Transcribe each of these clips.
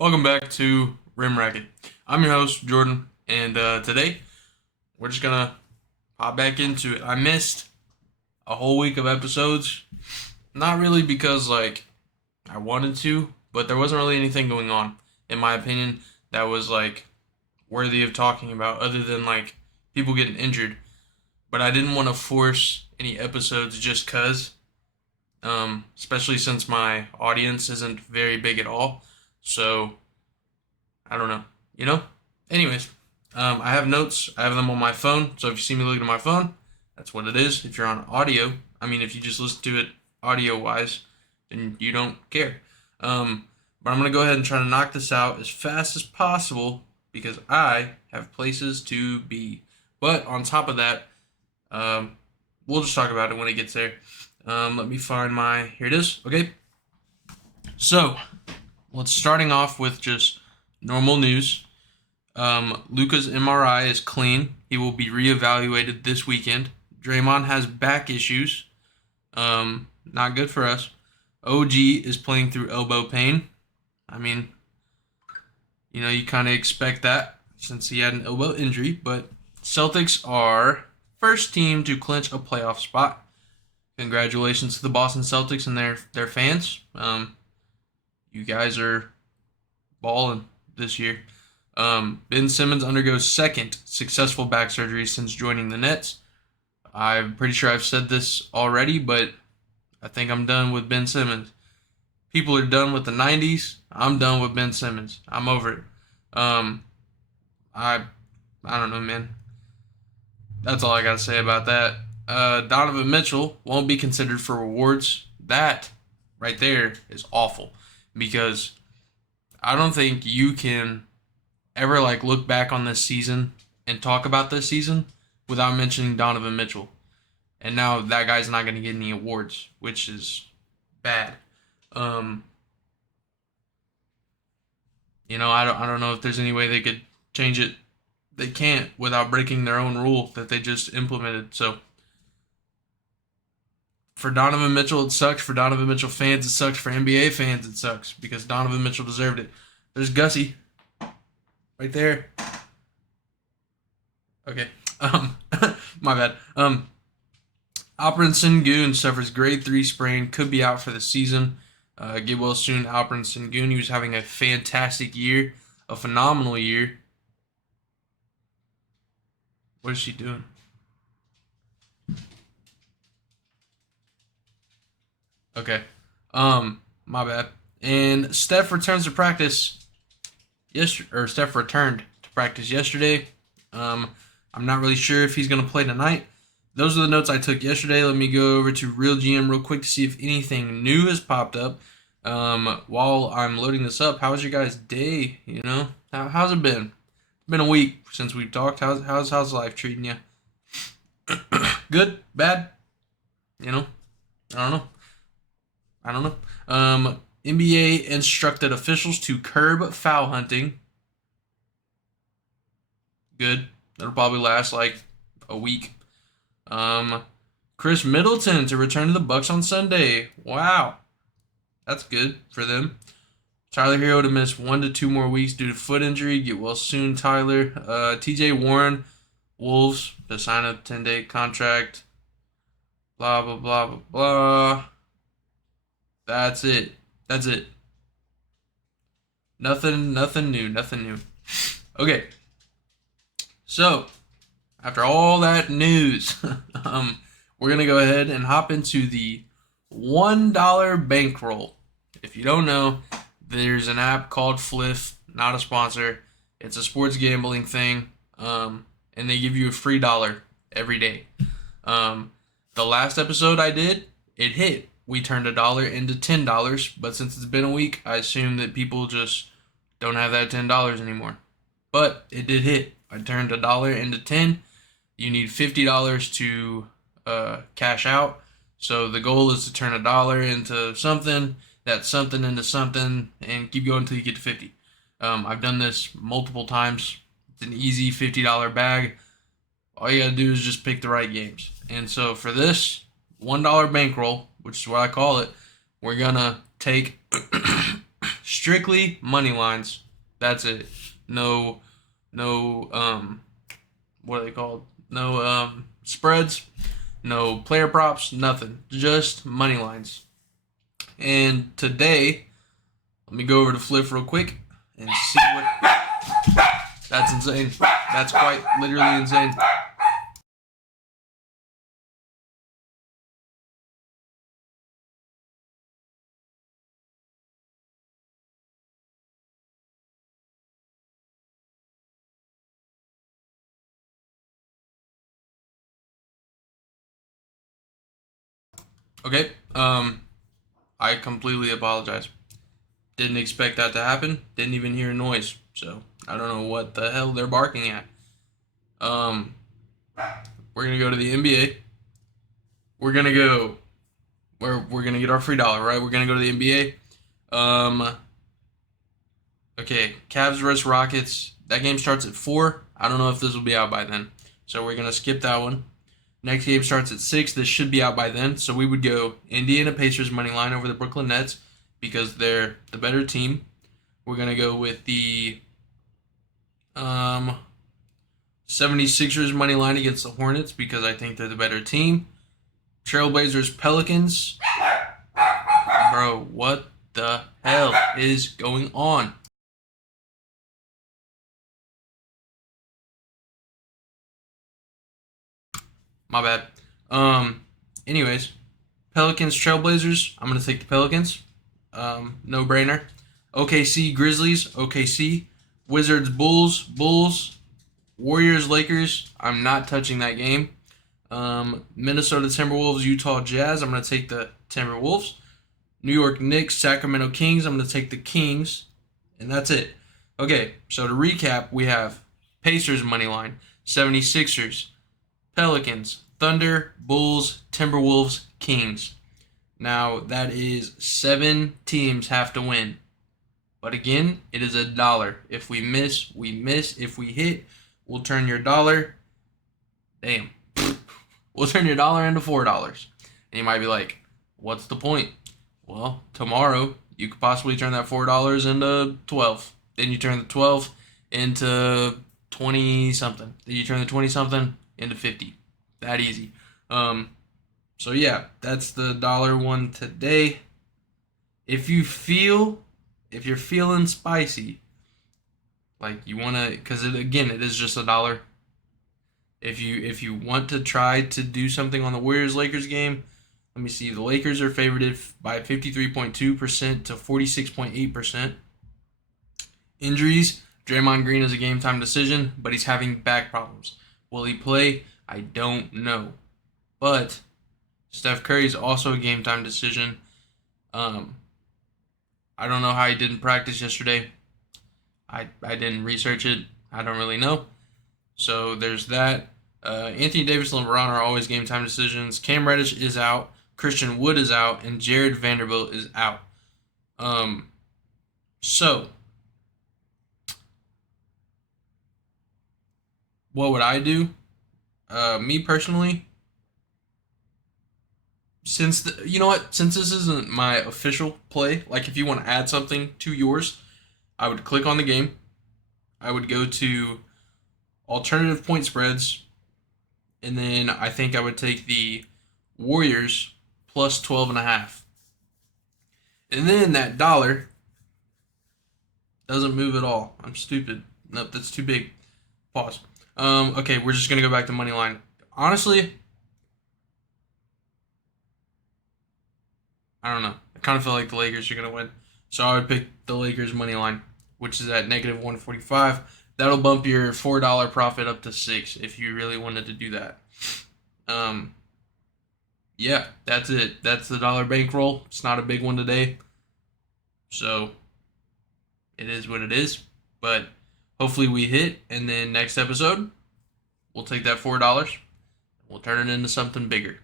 Welcome back to Rim Racket. I'm your host, Jordan, and today we're just gonna pop back into it. I missed a whole week of episodes, not really because I wanted to, but there wasn't really anything going on, in my opinion, that was worthy of talking about, other than people getting injured. But I didn't want to force any episodes just cause, especially since my audience isn't very big at all. So I don't know, you know. Anyways, I have notes. I have them on my phone. So if you see me looking at my phone, that's what it is. If you're on audio, if you just listen to it audio wise, then you don't care. But I'm gonna go ahead and try to knock this out as fast as possible because I have places to be. But on top of that, we'll just talk about it when it gets there. Let me find here it is. Okay. So let's starting off with just normal news. Luka's MRI is clean. He will be reevaluated this weekend. Draymond has back issues. Not good for us. OG is playing through elbow pain. You kind of expect that since he had an elbow injury. But Celtics are first team to clinch a playoff spot. Congratulations to the Boston Celtics and their fans. You guys are balling this year. Ben Simmons undergoes second successful back surgery since joining the Nets. I'm pretty sure I've said this already, but I think I'm done with Ben Simmons. People are done with the 90s. I'm done with Ben Simmons. I'm over it. I don't know, man. That's all I got to say about that. Donovan Mitchell won't be considered for awards. That right there is awful because I don't think you can ever look back on this season and talk about this season without mentioning Donovan Mitchell. And now that guy's not going to get any awards, which is bad. I don't know if there's any way they could change it. They can't without breaking their own rule that they just implemented. So for Donovan Mitchell, it sucks. For Donovan Mitchell fans, it sucks. For NBA fans, it sucks because Donovan Mitchell deserved it. There's Gussie right there. Okay. My bad. Alperen Sengun suffers grade 3 sprain, could be out for the season. Get well soon, Alperen Sengun. He was having a fantastic year, a phenomenal year. What is she doing? Okay. My bad. And Steph returns to practice Steph returned to practice yesterday. I'm not really sure if he's gonna play tonight. Those are the notes I took yesterday. Let me go over to Real GM real quick to see if anything new has popped up. While I'm loading this up, how was your guys' day? How's it been? It's been a week since we've talked. How's life treating you? Good? Bad? I don't know. NBA instructed officials to curb foul hunting. Good. That'll probably last a week. Chris Middleton to return to the Bucks on Sunday. Wow. That's good for them. Tyler Hero to miss 1 to 2 more weeks due to foot injury. Get well soon, Tyler. TJ Warren, Wolves, to sign a 10-day contract. Blah, blah, blah, blah, blah. That's it. Nothing new. Okay. So, after all that news, we're going to go ahead and hop into the $1 bankroll. If you don't know, there's an app called Fliff, not a sponsor. It's a sports gambling thing, and they give you a free dollar every day. The last episode I did, it hit. We turned $1 into $10, but since it's been a week, I assume that people just don't have that $10 anymore. But it did hit. I turned $1 into 10. You need $50 to cash out. So the goal is to turn $1 into something, that something into something, and keep going until you get to 50. I've done this multiple times. It's an easy $50 bag. All you gotta do is just pick the right games. And so for this $1 bankroll, which is what I call it, we're gonna take strictly money lines. That's it. No, what are they called? No, spreads, no player props, nothing. Just money lines. And today, let me go over to Fliff real quick and see what. That's insane. That's quite literally insane. Okay. I completely apologize. Didn't expect that to happen. Didn't even hear a noise. So I don't know what the hell they're barking at. Um, we're gonna go to the NBA. We're gonna go where we're gonna get our free dollar, right? We're gonna go to the NBA. Okay, Cavs vs Rockets. That game starts at 4. I don't know if this will be out by then, so we're gonna skip that one. Next game starts at 6. This should be out by then, so we would go Indiana Pacers money line over the Brooklyn Nets because they're the better team. We're gonna go with the 76ers money line against the Hornets because I think they're the better team. Trailblazers Pelicans. Bro, what the hell is going on? My bad. Anyways, Pelicans Trailblazers. I'm gonna take the Pelicans. No brainer. OKC Grizzlies. OKC. Wizards Bulls. Bulls. Warriors Lakers. I'm not touching that game. Minnesota Timberwolves, Utah Jazz. I'm going to take the Timberwolves. New York Knicks, Sacramento Kings. I'm going to take the Kings. And that's it. Okay, so to recap, we have Pacers money line, 76ers, Pelicans, Thunder, Bulls, Timberwolves, Kings. Now, that is 7 teams have to win. But again, it is $1. If we miss, we miss. If we hit, we'll turn your dollar. Damn. We'll turn your dollar into $4. And you might be like, what's the point? Well, tomorrow you could possibly turn that $4 into 12. Then you turn the 12 into 20 something. Then you turn the 20 something into 50. That easy. So yeah, that's the dollar one today. If you're feeling spicy, like you wanna, because it is just $1. If you want to try to do something on the Warriors Lakers game, let me see. The Lakers are favored by 53.2% to 46.8%. Injuries: Draymond Green is a game time decision, but he's having back problems. Will he play? I don't know. But Steph Curry is also a game time decision. I don't know how he didn't practice yesterday. I didn't research it. I don't really know. So there's that. Anthony Davis and LeBron are always game time decisions. Cam Reddish is out. Christian Wood is out. And Jared Vanderbilt is out. So what would I do? Me personally, since you know what? Since this isn't my official play, like if you want to add something to yours, I would click on the game. I would go to alternative point spreads, and then I think I would take the Warriors plus 12.5. And then that dollar doesn't move at all. I'm stupid. Nope, that's too big. Pause. Okay, we're just gonna go back to money line. Honestly, I don't know. I kind of feel like the Lakers are gonna win, so I would pick the Lakers money line, which is at -145. That'll bump your $4 profit up to 6 if you really wanted to do that. Yeah, that's it. That's the dollar bankroll. It's not a big one today, so it is what it is. But hopefully we hit, and then next episode we'll take that $4. We'll turn it into something bigger.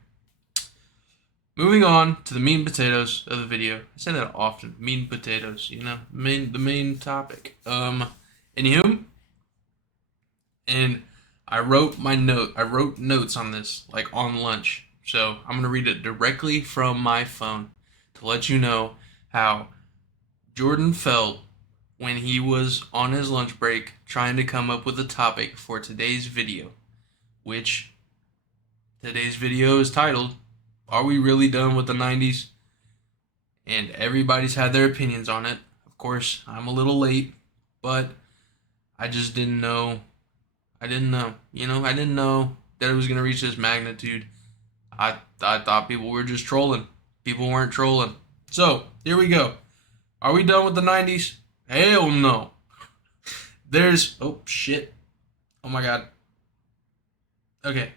Moving on to the meat and potatoes of the video. I say that often. Meat and potatoes, the main topic. Anywho, and I wrote notes on this, like on lunch. So I'm gonna read it directly from my phone to let you know how Jordan felt when he was on his lunch break trying to come up with a topic for today's video, which today's video is titled, Are We Really Done with the 90s? And everybody's had their opinions on it. Of course, I'm a little late, but I just didn't know. I didn't know. I didn't know that it was going to reach this magnitude. I thought people were just trolling. People weren't trolling. So, here we go. Are we done with the 90s? Hell no. Oh, shit. Oh, my God. Okay.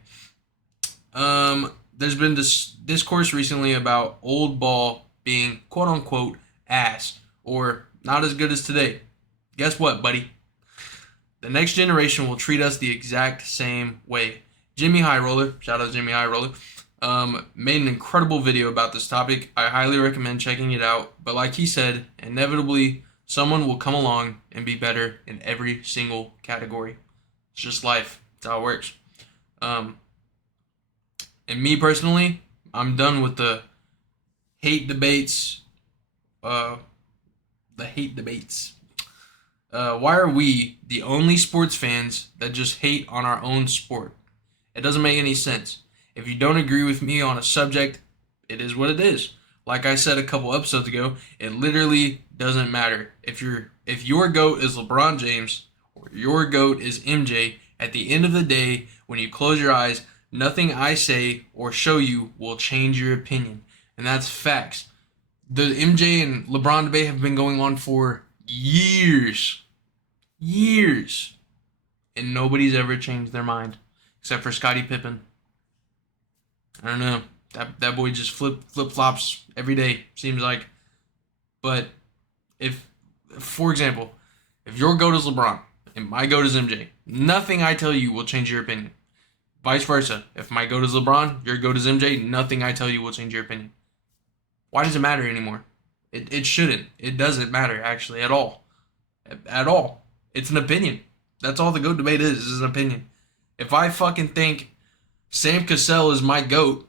There's been this discourse recently about old ball being quote-unquote ass or not as good as today. Guess what, buddy? The next generation will treat us the exact same way. Jimmy High Roller, shout out to Jimmy High Roller, made an incredible video about this topic. I highly recommend checking it out. But like he said, inevitably, someone will come along and be better in every single category. It's just life. It's how it works. And me personally, I'm done with the hate debates. The hate debates. Why are we the only sports fans that just hate on our own sport? It doesn't make any sense. If you don't agree with me on a subject, it is what it is. Like I said a couple episodes ago, it literally doesn't matter. If your GOAT is LeBron James or your GOAT is MJ, at the end of the day, when you close your eyes, nothing I say or show you will change your opinion. And that's facts. The MJ and LeBron debate have been going on for years. Years. And nobody's ever changed their mind. Except for Scottie Pippen. I don't know. That boy just flip-flops every day, seems like. But for example, if your GOAT is LeBron and my GOAT is MJ, nothing I tell you will change your opinion. Vice versa. If my GOAT is LeBron, your GOAT is MJ, nothing I tell you will change your opinion. Why does it matter anymore? It shouldn't. It doesn't matter, actually, at all. At all. It's an opinion. That's all the GOAT debate is an opinion. If I fucking think Sam Cassell is my GOAT,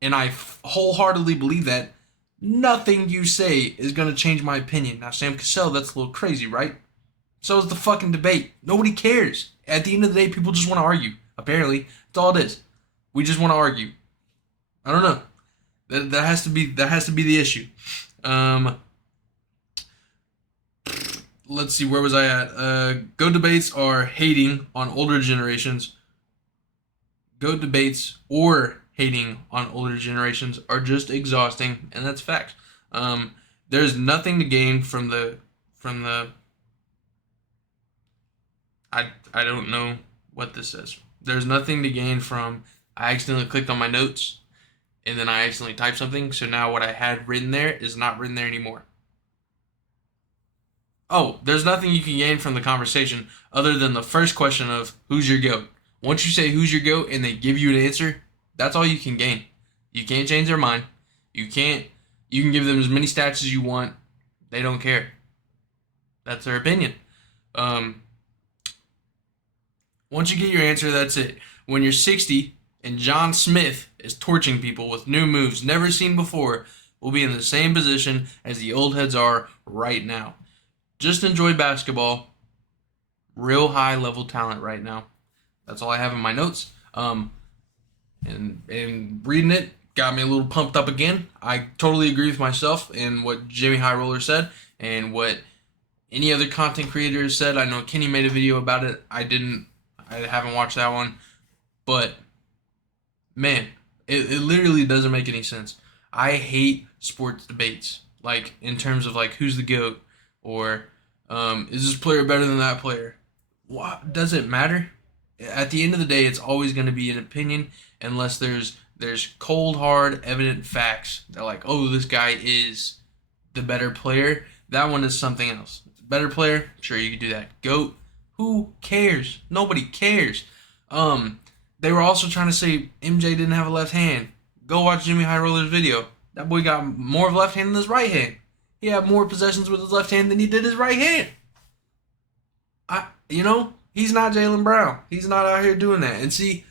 and I wholeheartedly believe that, nothing you say is going to change my opinion. Now, Sam Cassell, that's a little crazy, right? So is the fucking debate. Nobody cares. At the end of the day, people just want to argue. Apparently, that's all it is. We just want to argue. I don't know. That has to be the issue. Let's see, where was I at? GOAT debates are hating on older generations. GOAT debates or hating on older generations are just exhausting, and that's fact. There's nothing to gain from the I don't know what this says. There's nothing to gain from I accidentally clicked on my notes and then I accidentally typed something, so now what I had written there is not written there anymore. Oh, there's nothing you can gain from the conversation other than the first question of who's your GOAT. Once you say who's your GOAT and they give you an answer, that's all you can gain. You can't change their mind. You can give them as many stats as you want. They don't care. That's their opinion. Once you get your answer, that's it. When you're 60 and John Smith is torching people with new moves never seen before, we'll be in the same position as the old heads are right now. Just enjoy basketball. Real high level talent right now. That's all I have in my notes. And reading it got me a little pumped up again. I totally agree with myself and what Jimmy High Roller said and what any other content creators said. I know Kenny made a video about it. I haven't watched that one. But, man, it literally doesn't make any sense. I hate sports debates. Like, in terms of, like, who's the GOAT? Or, is this player better than that player? What? Does it matter? At the end of the day, it's always going to be an opinion unless there's cold, hard, evident facts. They're like, oh, this guy is the better player. That one is something else. Better player? Sure, you can do that. GOAT? Who cares? Nobody cares. They were also trying to say MJ didn't have a left hand. Go watch Jimmy High Roller's video. That boy got more of left hand than his right hand. He had more possessions with his left hand than he did his right hand. He's not Jaylen Brown. He's not out here doing that. And see,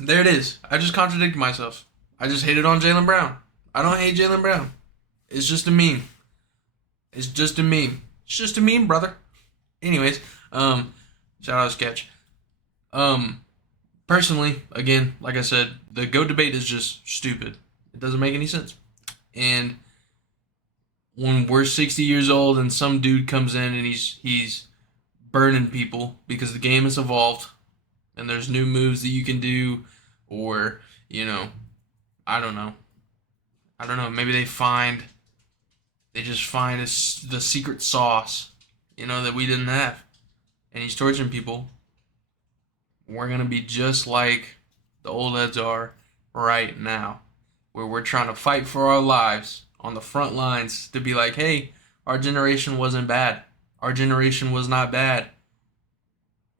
there it is. I just contradicted myself. I just hated on Jaylen Brown. I don't hate Jaylen Brown. It's just a meme. It's just a meme. It's just a meme, brother. Anyways, shout out Sketch. Um, Personally, again, like I said, the GOAT debate is just stupid. It doesn't make any sense. And when we're 60 years old and some dude comes in and he's burning people because the game has evolved and there's new moves that you can do, or you know, I don't know, maybe they just find the secret sauce, that we didn't have, and he's torturing people. We're gonna be just like the old heads are right now, where we're trying to fight for our lives on the front lines to be like, hey, our generation wasn't bad. Our generation was not bad.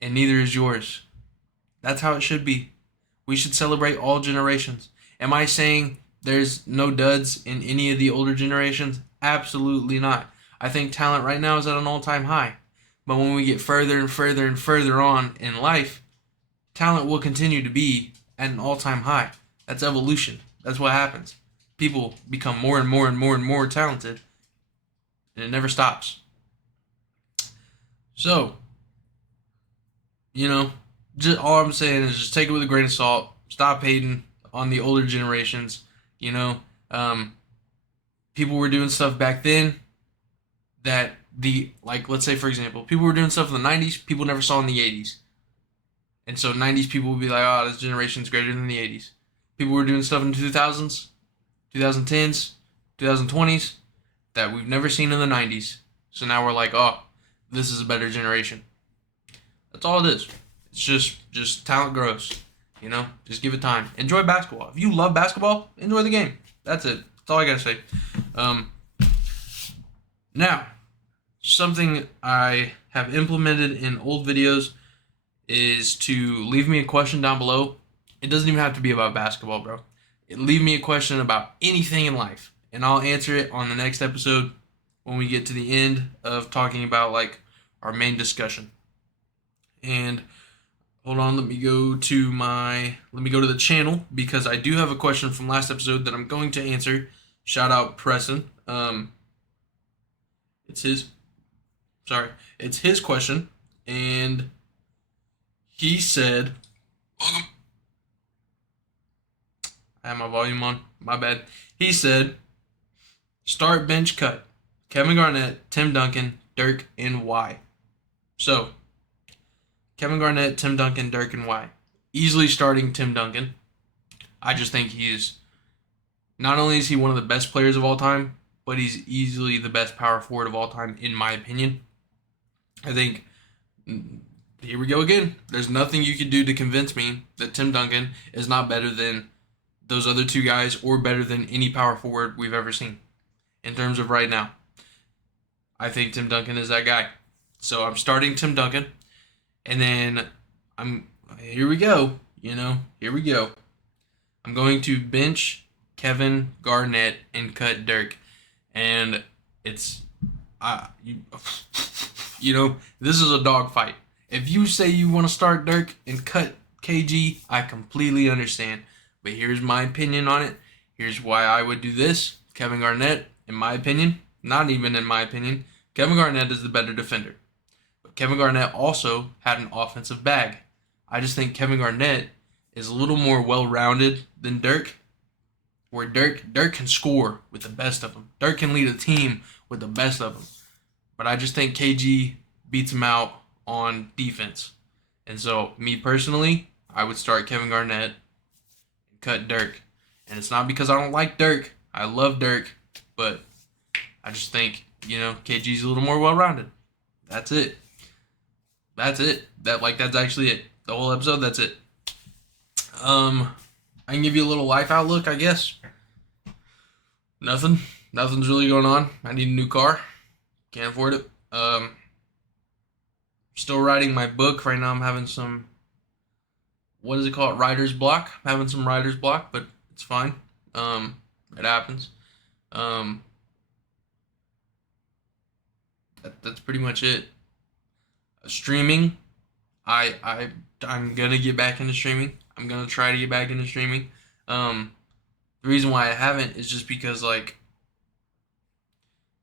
And neither is yours. That's how it should be. We should celebrate all generations. Am I saying there's no duds in any of the older generations? Absolutely not. I think talent right now is at an all-time high. But when we get further and further and further on in life, talent will continue to be at an all-time high. That's evolution. That's what happens. People become more and more and more and more talented, and it never stops. So, just all I'm saying is just take it with a grain of salt. Stop hating on the older generations. You know, um, People were doing stuff back then that let's say for example, people were doing stuff in the '90s people never saw in the '80s, and so '90s people would be like, oh, this generation's greater than the '80s. People were doing stuff in the 2000s, 2010s, 2020s that we've never seen in the '90s. So now we're like, oh, this is a better generation. That's all it is. It's just talent grows. Just give it time. Enjoy basketball. If you love basketball, enjoy the game. That's it. That's all I gotta say. Now, something I have implemented in old videos is to leave me a question down below. It doesn't even have to be about basketball, bro. Leave me a question about anything in life, and I'll answer it on the next episode when we get to the end of talking about our main discussion. And hold on, let me go to the channel because I do have a question from last episode that I'm going to answer. Shout out Preston. It's his question, and he said, welcome. I have my volume on. My bad. He said, start, bench, cut. Kevin Garnett, Tim Duncan, Dirk, and why? So, Kevin Garnett, Tim Duncan, Dirk, and why? Easily starting Tim Duncan. I just think not only is he one of the best players of all time, but he's easily the best power forward of all time, in my opinion. I think, here we go again. There's nothing you can do to convince me that Tim Duncan is not better than those other two guys or better than any power forward we've ever seen in terms of right now. I think Tim Duncan is that guy. So I'm starting Tim Duncan, and then here we go. Here we go. I'm going to bench Kevin Garnett and cut Dirk, and it's this is a dogfight. If you say you want to start Dirk and cut KG, I completely understand. But here's my opinion on it. Here's why I would do this. Kevin Garnett, in my opinion, not even in my opinion, Kevin Garnett is the better defender. But Kevin Garnett also had an offensive bag. I just think Kevin Garnett is a little more well-rounded than Dirk, where Dirk can score with the best of them. Dirk can lead a team with the best of them. But I just think KG beats him out on defense. And so, me personally, I would start Kevin Garnett and cut Dirk. And it's not because I don't like Dirk. I love Dirk. But I just think, KG's a little more well-rounded. That's it. That's it. That's actually it. The whole episode, that's it. I can give you a little life outlook, I guess. Nothing's really going on. I need a new car. Can't afford it. Still writing my book. Right now I'm having some, what is it called? Writer's block. I'm having some writer's block, but it's fine. It happens. That's pretty much it. Streaming. I'm gonna get back into streaming. I'm gonna try to get back into streaming. The reason why I haven't is just because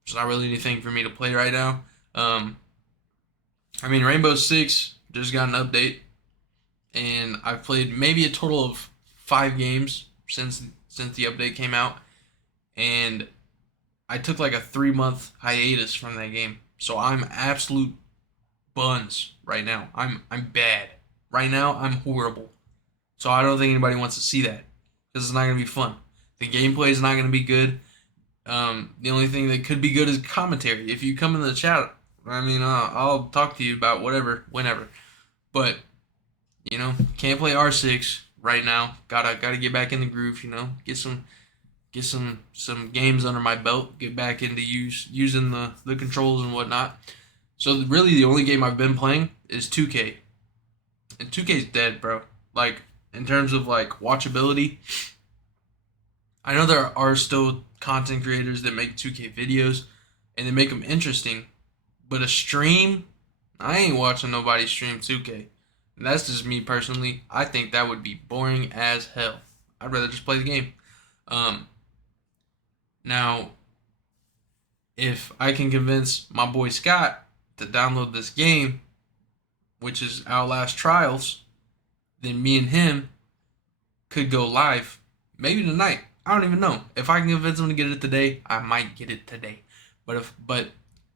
There's not really anything for me to play right now. Rainbow Six just got an update, and I've played maybe a total of 5 games since the update came out, and I took like a 3 month hiatus from that game. So I'm absolute buns right now. I'm bad. Right now I'm horrible. So I don't think anybody wants to see that because it's not gonna be fun. The gameplay is not gonna be good. The only thing that could be good is commentary. If you come in the chat, I'll talk to you about whatever, whenever. But can't play R6 right now. Gotta get back in the groove. Get some games under my belt. Get back into using the controls and whatnot. So really, the only game I've been playing is 2K, and 2K's dead, bro. Like in terms of like watchability, I know there are still content creators that make 2K videos, and they make them interesting. But a stream, I ain't watching nobody stream 2K. And that's just me personally. I think that would be boring as hell. I'd rather just play the game. Now, if I can convince my boy Scott to download this game, which is Outlast Trials, then me and him could go live maybe tonight. I don't even know. If I can convince him to get it today, I might get it today. But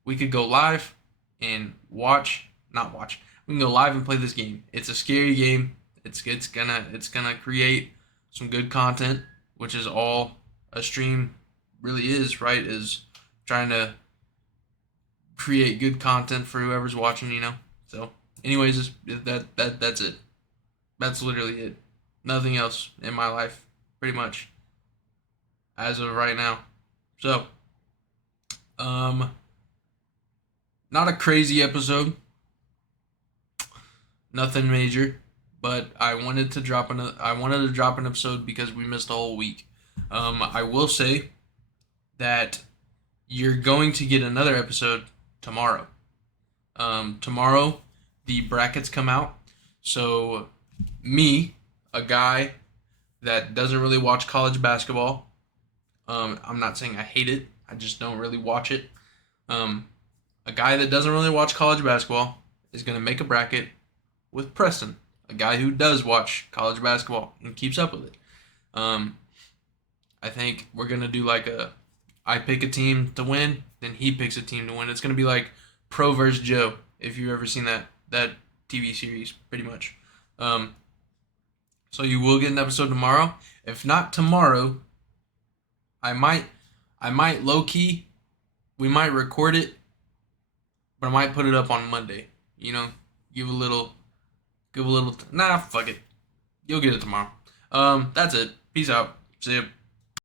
we could go live and not watch. We can go live and play this game. It's a scary game. It's gonna create some good content, which is all a stream really is, right? Is trying to create good content for whoever's watching. So, anyways, that's it. That's literally it. Nothing else in my life, pretty much, as of right now. So, not a crazy episode. Nothing major, but I wanted to drop an episode because we missed a whole week. I will say that you're going to get another episode tomorrow. Tomorrow the brackets come out. So me, a guy that doesn't really watch college basketball. I'm not saying I hate it. I just don't really watch it. A guy that doesn't really watch college basketball is going to make a bracket with Preston, a guy who does watch college basketball and keeps up with it. I think we're going to do like I pick a team to win, then he picks a team to win. It's going to be like Pro versus Joe, if you've ever seen that TV series, pretty much. So you will get an episode tomorrow. If not tomorrow, I might low key, we might record it, but I might put it up on Monday. Give a little. Nah, fuck it. You'll get it tomorrow. That's it. Peace out. See ya.